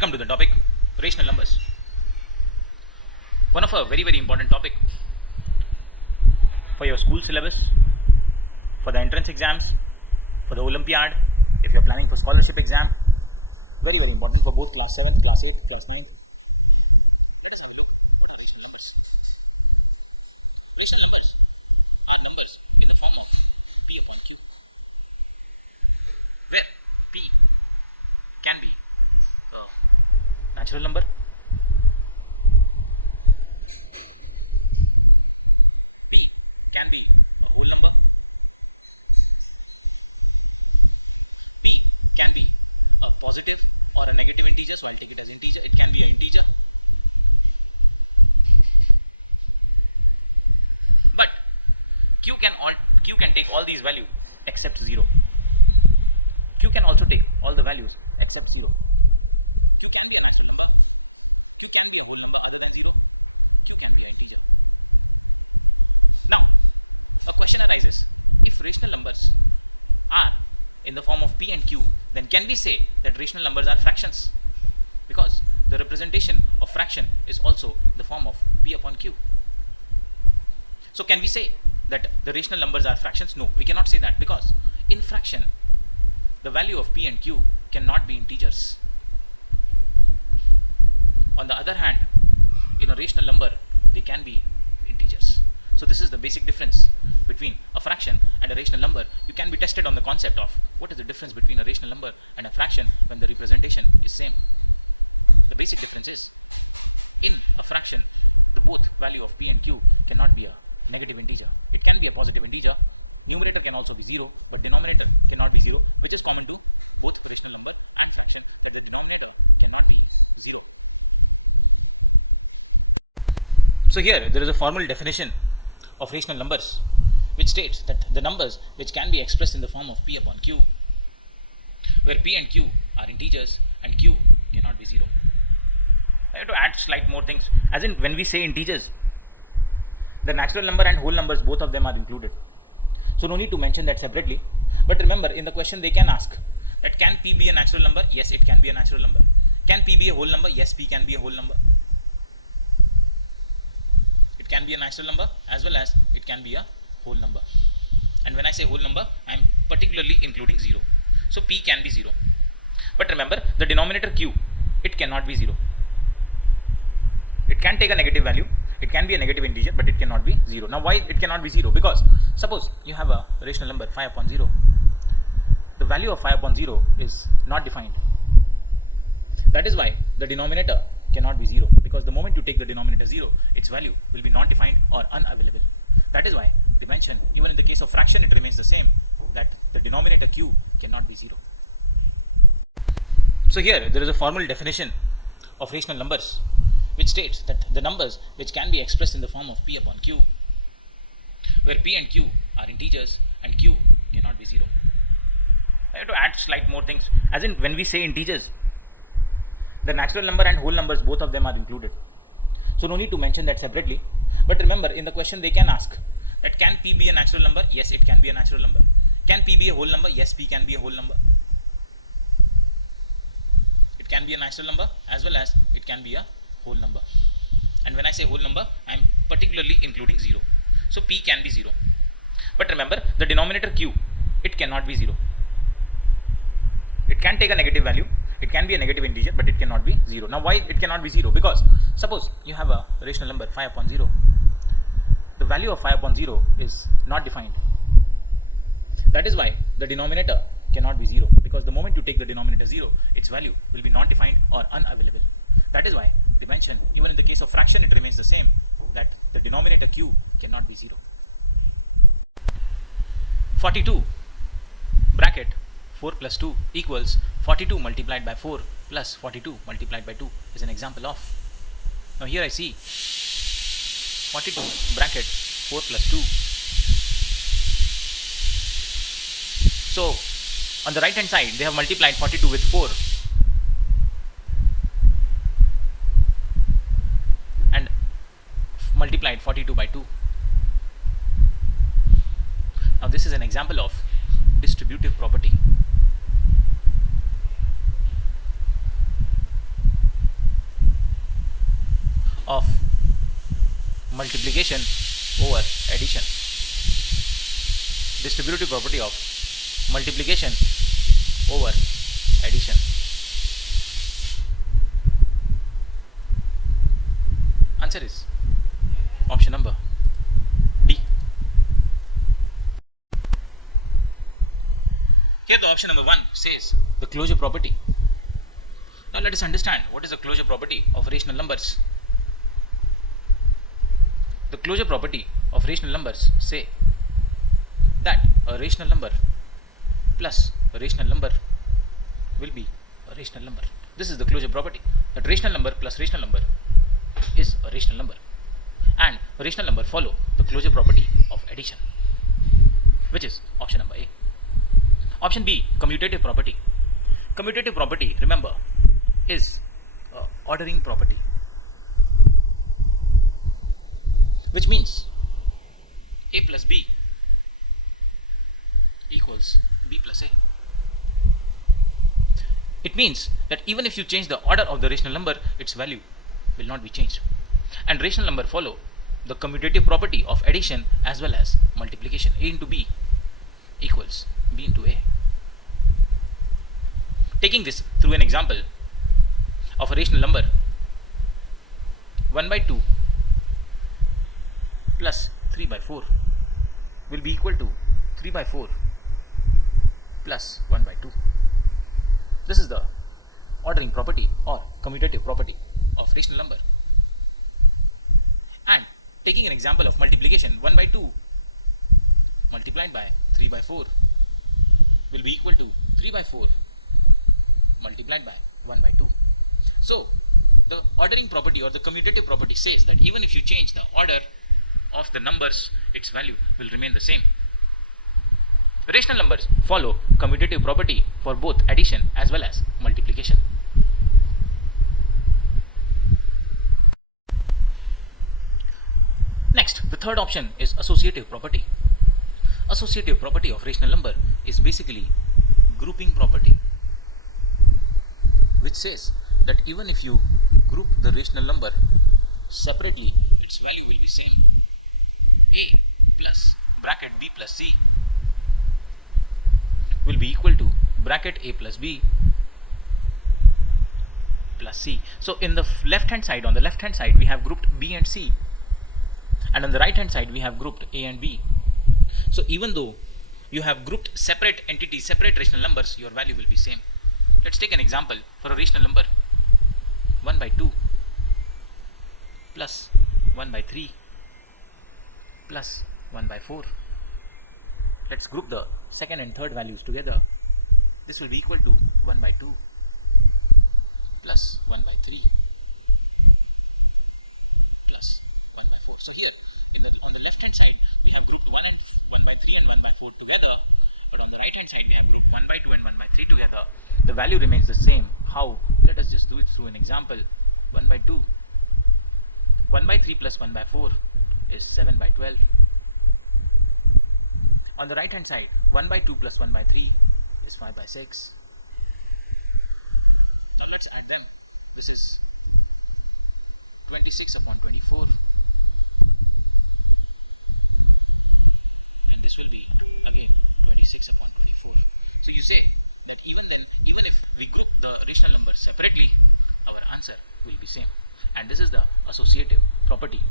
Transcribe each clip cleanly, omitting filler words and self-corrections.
Welcome to the topic rational numbers. One of a very important topic for your school syllabus, for the entrance exams, for the Olympiad, if you are planning for scholarship exam. Very important for both class 7th, class 8th, class 9th. Let us have a look at rational numbers. Rational numbers are numbers in the form of P upon Q, where P can be a natural number, P can be a whole number, P can be a positive or a negative integer, so I'll take it as integer. It can be an integer, but Q can take all these values except 0. Q can also take all the values except 0. Value of P and Q cannot be a negative integer. It can be a positive integer. Numerator can also be 0, but denominator cannot be 0, which is coming here. So here there is a formal definition of rational numbers which states that the numbers which can be expressed in the form of P upon Q, where P and Q are integers and Q cannot be 0. I have to add slight more things, as in when we say integers, the natural number and whole numbers, both of them are included, so no need to mention that separately. But remember, in the question they can ask that can P be a natural number? Yes, it can be a natural number. Can P be a whole number? Yes, P can be a whole number. It can be a natural number as well as it can be a whole number, and when I say whole number, I am particularly including 0. So P can be 0, but remember, the denominator Q, it cannot be 0. It can take a negative value, it can be a negative integer, but it cannot be 0. Now why it cannot be 0? Because suppose you have a rational number 5 upon 0. The value of 5 upon 0 is not defined. That is why the denominator cannot be 0, because the moment you take the denominator 0, its value will be not defined or unavailable. That is why they mention, even in the case of fraction, it remains the same, that the denominator Q cannot be 0. So here there is a formal definition of rational numbers which states that the numbers which can be expressed in the form of P upon Q, where P and Q are integers and Q cannot be 0. I have to add slight more things, as in when we say integers, the natural number and whole numbers, both of them are included, so no need to mention that separately. But remember, in the question they can ask that can P be a natural number? Yes, it can be a natural number. Can P be a whole number? Yes, P can be a whole number. It can be a natural number as well as it can be a whole number, and when I say whole number, I am particularly including 0. So P can be 0, but remember, the denominator Q, it cannot be 0. It can take a negative value, it can be a negative integer, but it cannot be 0. Now why it cannot be 0? Because suppose you have a rational number 5 upon 0. The value of 5 upon 0 is not defined. That is why the denominator cannot be 0, because the moment you take the denominator 0, its value will be not defined or unavailable. That is why they mention, even in the case of fraction, it remains the same, that the denominator Q cannot be 0. 42 bracket 4 plus 2 equals 42 multiplied by 4 plus 42 multiplied by 2 is an example of. Now here I see 42 bracket 4 plus 2. So on the right hand side, they have multiplied 42 with 4 and multiplied 42 by 2. Now this is an example of distributive property. of multiplication over addition. Distributive property of multiplication over addition. Answer is option number D. Here the option number 1 says the closure property. Now let us understand what is the closure property of rational numbers. The closure property of rational numbers say that a rational number plus a rational number will be a rational number. This is the closure property, that rational number plus rational number is a rational number, and a rational number follow the closure property of addition, which is option number A. Option B, commutative property. Commutative property, remember, is a ordering property, which means A plus B equals B plus A. It means that even if you change the order of the rational number, its value will not be changed. And rational number follow the commutative property of addition as well as multiplication. A into B equals B into A. Taking this through an example of a rational number, 1 by 2 plus 3 by 4 will be equal to 3 by 4 plus 1 by 2. This is the ordering property or commutative property of rational number. And taking an example of multiplication, 1 by 2 multiplied by 3 by 4 will be equal to 3 by 4 multiplied by 1 by 2. So the ordering property or the commutative property says that even if you change the order of the numbers, its value will remain the same. Rational numbers follow commutative property for both addition as well as multiplication. Next, the third option is associative property. Associative property of rational number is basically grouping property, which says that even if you group the rational number separately, its value will be same. A plus bracket B plus C will be equal to bracket A plus B plus C. So in the left hand side, on the left hand side we have grouped B and C, and on the right hand side we have grouped A and B. So even though you have grouped separate entities, separate rational numbers, your value will be same. Let's take an example for a rational number, 1 by 2 plus 1 by 3 plus 1 by 4. Let's group the second and third values together. This will be equal to 1 by 2 plus 1 by 3 plus 1 by 4. So here on the left hand side we have grouped 1 by 3 and 1 by 4 together, but on the right hand side we have grouped 1 by 2 and 1 by 3 together. The value remains the same. How? Let us just do it through an example. 1 by 2, 1 by 3 plus 1 by 4 is 7 by 12. On the right hand side, 1 by 2 plus 1 by 3 is 5 by 6. Now let's add them. This is 26 upon 24, and this will be again 26 upon 24. So you say that even if we group the rational numbers separately, our answer will be same. And this is the associative property.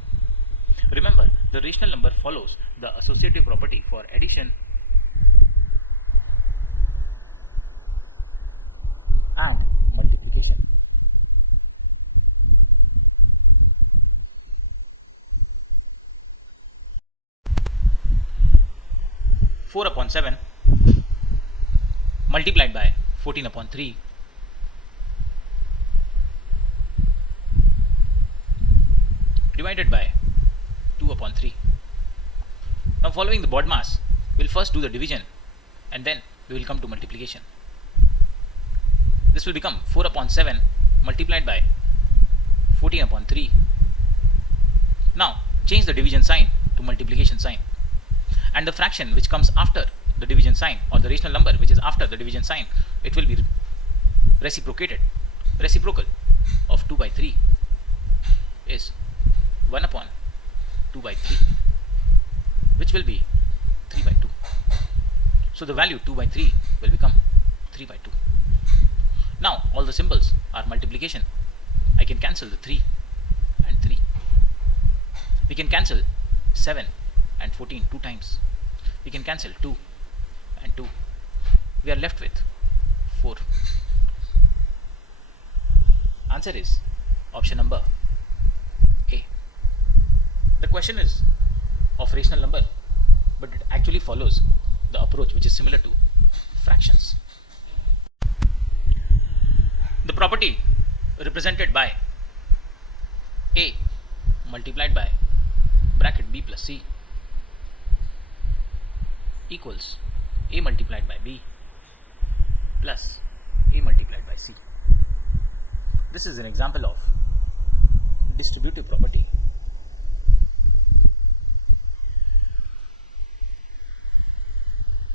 Remember, the rational number follows the associative property for addition and multiplication. Four upon 7 multiplied by 14 upon 3 divided by 2 upon 3. Now following the BODMAS, we'll first do the division and then we will come to multiplication. This will become 4 upon 7 multiplied by 14 upon 3. Now change the division sign to multiplication sign, and the fraction which comes after the division sign, or the rational number which is after the division sign, it will be reciprocal of 2 by 3 is 1 upon 2 by 3, which will be 3 by 2. So the value 2 by 3 will become 3 by 2. Now all the symbols are multiplication. I can cancel the 3 and 3. We can cancel 7 and 14 two times. We can cancel 2 and 2. We are left with 4. Answer is option number A. The question is of rational number, but it actually follows the approach which is similar to fractions. The property represented by A multiplied by bracket B plus C equals A multiplied by B plus A multiplied by C. This is an example of distributive property.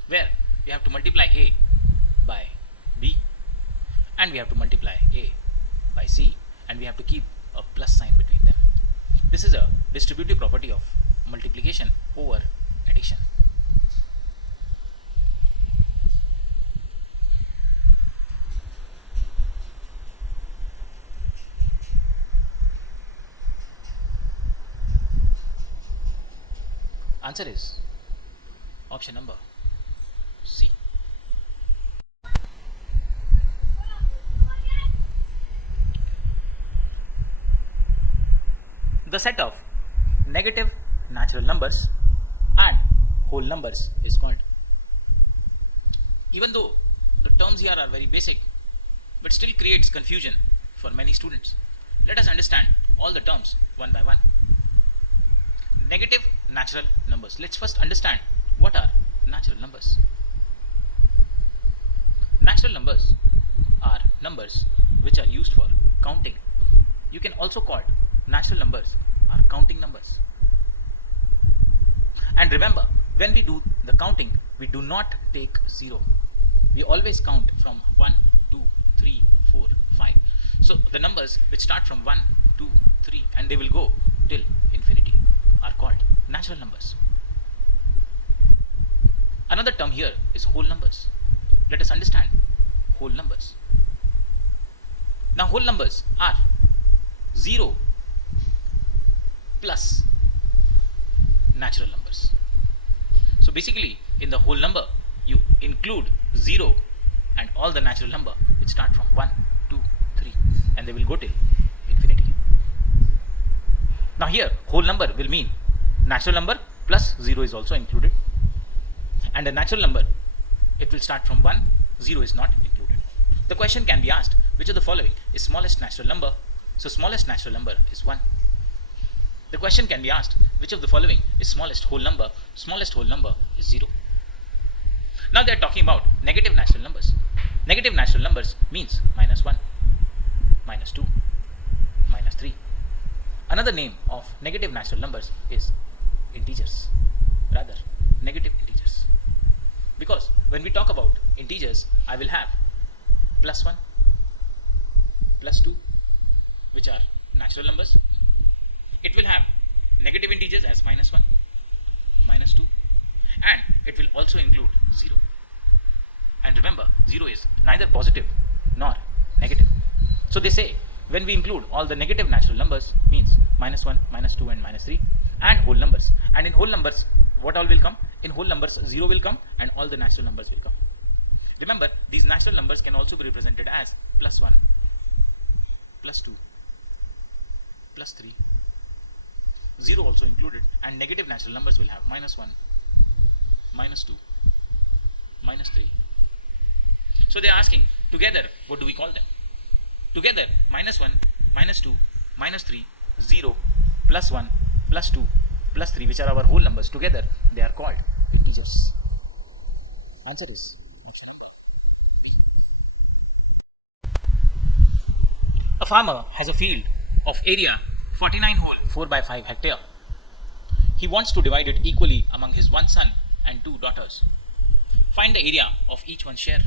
Where we have to multiply A by B and we have to multiply A by C and we have to keep a plus sign between them. This is a distributive property of multiplication over addition. Answer is option number C. The set of negative natural numbers and whole numbers is called. Even though the terms here are very basic, but still creates confusion for many students. Let us understand all the terms one by one. Negative natural numbers. Let's first understand what are natural numbers. Natural numbers are numbers which are used for counting. You can also call natural numbers are counting numbers. And remember, when we do the counting, we do not take 0. We always count from 1, 2, 3, 4, 5. So the numbers which start from 1, 2, 3 and they will go till infinity are called natural numbers. Another term here is whole numbers. Let us understand whole numbers. Now whole numbers are 0 plus natural numbers. So basically in the whole number you include 0 and all the natural number which start from 1, 2, 3 and they will go till infinity. Now here whole number will mean natural number plus 0 is also included, and a natural number, it will start from 1, 0 is not included. The question can be asked, which of the following is smallest natural number? So smallest natural number is 1. The question can be asked, which of the following is smallest whole number? Smallest whole number is 0. Now they are talking about negative natural numbers. Negative natural numbers means minus 1, minus 2, minus 3. Another name of negative natural numbers is integers, rather negative integers. Because when we talk about integers, I will have plus 1, plus 2, which are natural numbers. It will have negative integers as minus 1, minus 2, and it will also include 0. And remember, 0 is neither positive nor negative. So they say when we include all the negative natural numbers means minus 1, minus 2 and minus 3 and whole numbers. And in whole numbers, what all will come? In whole numbers, 0 will come and all the natural numbers will come. Remember, these natural numbers can also be represented as plus 1, plus 2, plus 3, 0 also included, and negative natural numbers will have minus 1, minus 2, minus 3. So they are asking, together, what do we call them? Together, minus 1, minus 2, minus 3, 0, plus 1, plus 2, plus 3, which are our whole numbers, together they are called integers. Answer is a farmer has a field of area 49 whole 4 by 5 hectare. He wants to divide it equally among his one son and two daughters. Find the area of each one's share.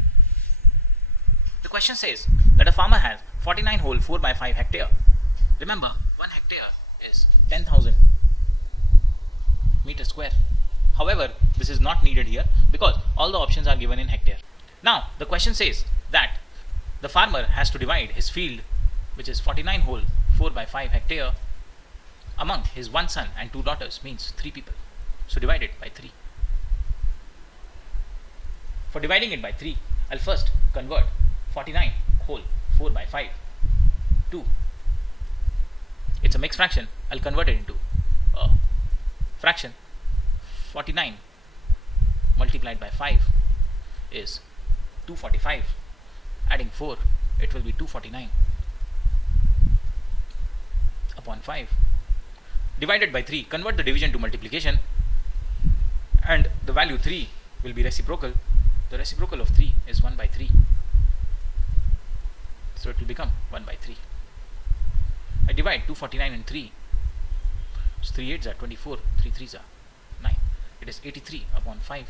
The question says that a farmer has 49 whole 4 by 5 hectare. Remember, 1 hectare is 10,000 meter square. However, this is not needed here because all the options are given in hectare. Now, the question says that the farmer has to divide his field, which is 49 whole 4 by 5 hectare, among his one son and two daughters, means 3 people. So divide it by 3. For dividing it by 3, I'll first convert 49 whole 4 by 5 to, it's a mixed fraction, I'll convert it into a fraction. 49 multiplied by 5 is 245. Adding 4, it will be 249 upon 5. Divided by 3, convert the division to multiplication, and the value 3 will be reciprocal. The reciprocal of 3 is 1 by 3. So it will become 1 by 3. I divide 249 and 3. So 3 8s are 24, 3 3s are 9. It is 83 upon 5.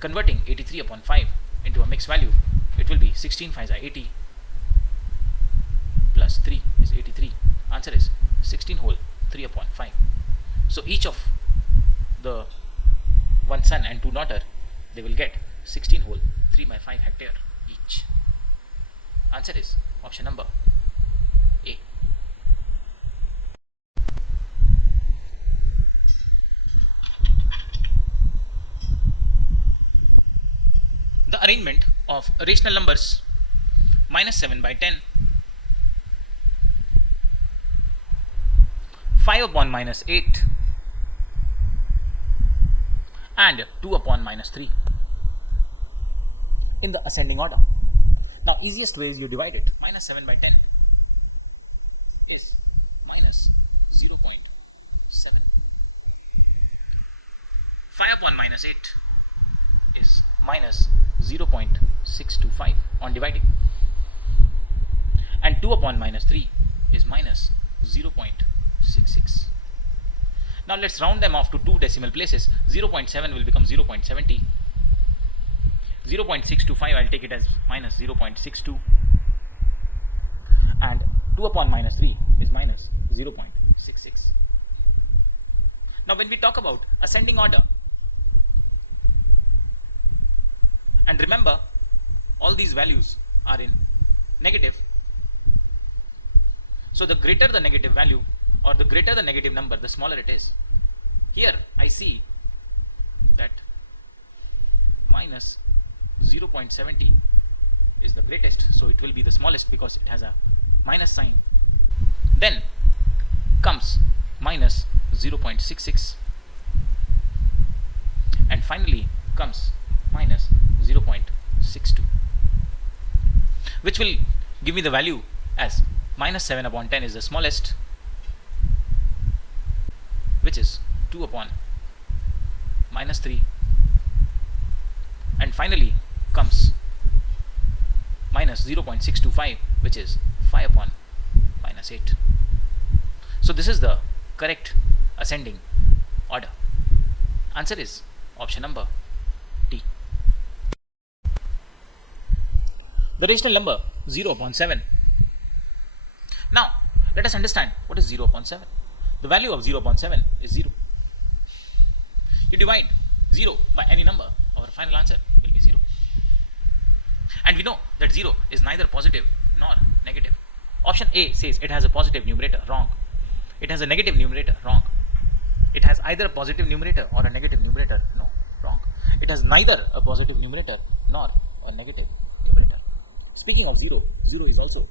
Converting 83 upon 5 into a mixed value, it will be 16 5s are 80 plus 3 is 83. Answer is 16 whole 3 upon 5. So each of the one son and two daughter, they will get 16 whole 3 by 5 hectare each. Answer is option number A. The arrangement of rational numbers minus 7 by 10, 5 upon minus 8, and 2 upon minus 3 in the ascending order. Now, easiest way is you divide it. Minus 7 by 10 is minus 0.7. 5 upon minus 8 is minus 0.625 on dividing, and 2 upon minus 3 is minus 0.66. Now let's round them off to 2 decimal places. 0.7 will become 0.70. 0.625 I'll take it as minus 0.62, and 2 upon minus 3 is minus 0.66. Now when we talk about ascending order, and remember all these values are in negative, so the greater the negative value or the greater the negative number, the smaller it is. Here I see that minus 0.70 is the greatest, so it will be the smallest because it has a minus sign. Then comes minus 0.66, and finally comes minus 0.62, which will give me the value as minus 7 upon 10 is the smallest, which is 2 upon minus 3, and finally comes minus 0.625, which is 5 upon minus 8. So this is the correct ascending order. Answer is option number D. The rational number 0 upon 7. Now let us understand what is 0 upon 7. The value of 0 upon 7 is 0. You divide 0 by any number, our final answer will be 0. And we know that 0 is neither positive nor negative. Option A says it has a positive numerator. Wrong. It has a negative numerator. Wrong. It has either a positive numerator or a negative numerator. No. Wrong. It has neither a positive numerator nor a negative numerator. Speaking of 0, 0 is also